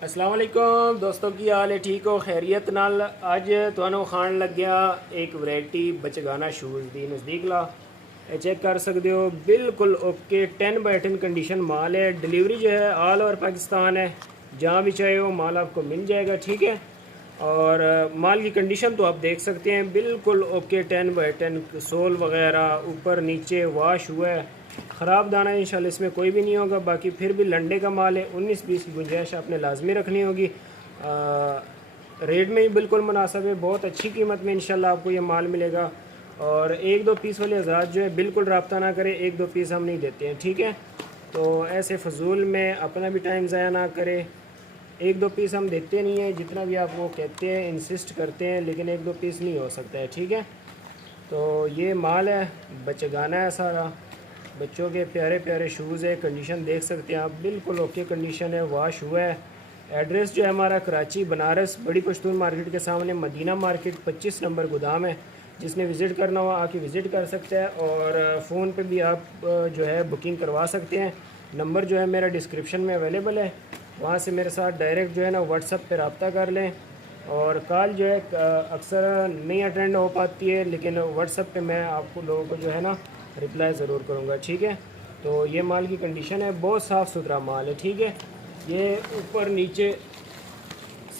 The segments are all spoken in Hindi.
अस्सलाम वालेकुम दोस्तों, की हाल है? ठीक हो? खैरियत नाल अज तुहानू खाण लग गया एक वैरायटी बचगाना शूज़ दी नज़दीक ला चेक कर सकते हो। बिल्कुल ओके 10/10 कंडीशन माल है। डिलीवरी जो है ऑल ओवर पाकिस्तान है, जहाँ भी चाहे हो माल आपको मिल जाएगा। ठीक है, और माल की कंडीशन तो आप देख सकते हैं, बिल्कुल ओके 10/10 सोल वगैरह ऊपर नीचे वाश हुआ है। ख़राब दाना इंशाल्लाह इसमें कोई भी नहीं होगा। बाकी फिर भी लंडे का माल है, 19-20 की गुंजाइश आपने लाजमी रखनी होगी। रेट में ही बिल्कुल मुनासिब है, बहुत अच्छी कीमत में इंशाल्लाह आपको ये माल मिलेगा। और 1-2 पीस वाले हज़रात जो है बिल्कुल रब्ता ना करें, 1-2 पीस हम नहीं देते हैं। ठीक है, तो ऐसे फजूल में अपना भी टाइम ज़ाया ना करें। 1-2 पीस हम देते नहीं हैं, जितना भी आप वो कहते हैं इंसिस्ट करते हैं, लेकिन 1-2 पीस नहीं हो सकता है। ठीक है, तो ये माल है, बचगाना है सारा, बच्चों के प्यारे प्यारे शूज़ है। कंडीशन देख सकते हैं आप, बिल्कुल ओके कंडीशन है, वाश हुआ है। एड्रेस जो है हमारा कराची बनारस बड़ी पश्तून मार्केट के सामने मदीना मार्केट 25 नंबर गोदाम है। जिसने विज़िट करना हो आके विज़िट कर सकते हैं, और फ़ोन पे भी आप जो है बुकिंग करवा सकते हैं। नंबर जो है मेरा डिस्क्रिप्शन में अवेलेबल है, वहाँ से मेरे साथ डायरेक्ट जो है ना व्हाट्सएप पे रब्ता कर लें। और कॉल जो है अक्सर नहीं अटेंड हो पाती है, लेकिन व्हाट्सएप पे मैं आपको लोगों को जो है ना रिप्लाई ज़रूर करूँगा। ठीक है, तो ये माल की कंडीशन है, बहुत साफ़ सुथरा माल है। ठीक है, ये ऊपर नीचे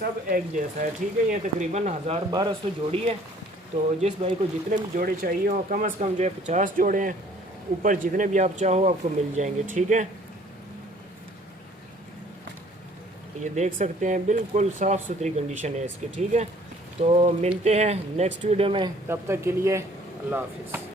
सब एक जैसा है। ठीक है, ये तकरीबन 1000-1200 जोड़ी है। तो जिस भाई को जितने भी जोड़े चाहिए हो, कम से कम जो है 50 जोड़े हैं, ऊपर जितने भी आप चाहो आपको मिल जाएंगे। ठीक है, ये देख सकते हैं, बिल्कुल साफ़ सुथरी कंडीशन है इसकी। ठीक है, तो मिलते हैं नेक्स्ट वीडियो में, तब तक के लिए अल्लाह हाफिज़।